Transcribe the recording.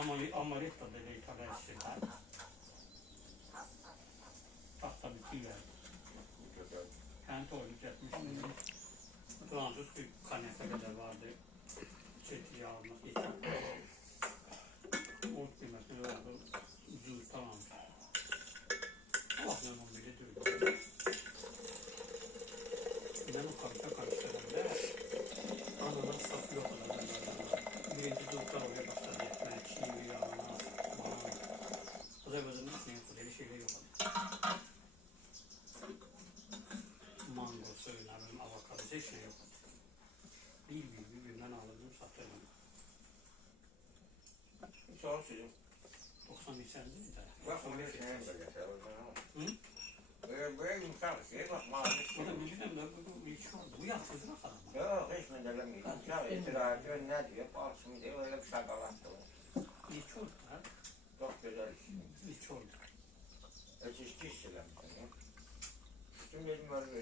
Amaretto dell'Italesce, pasta bitiyor. Kent oynayacakmış. Fransız bir kanepeler vardı. Çeti yağlı, eti. Ot kıymetli vardı. Zül tamam. Allah yanım bile diyor. İnan o karıştıranlar. Ananas satıyor kadar. Birinci zülkar oraya başladı etmeye. Çiğ, ananas, manan. Azerbaycan'ın içine yapılı şeyler yok. Mango, söylenen, avokado, hiç şey yok. Birbirinden alırdım, satırdım. Sağ söyleyeyim. 91 sene değil mi? Bak onu düşüneyim de geçer o zaman. Hı? Böyle yumuşak şey bak mavi. O da bilmem de bu yatırdı bakalım. Yok hiç mi delemeyim. Yumuşak itiraz diyor ne diyor? Bak şimdi öyle bir şakalaştı. İç oldu ha. Çok güzel iş. İç oldu. Ötüştü işçiler. Şimdi benim öyle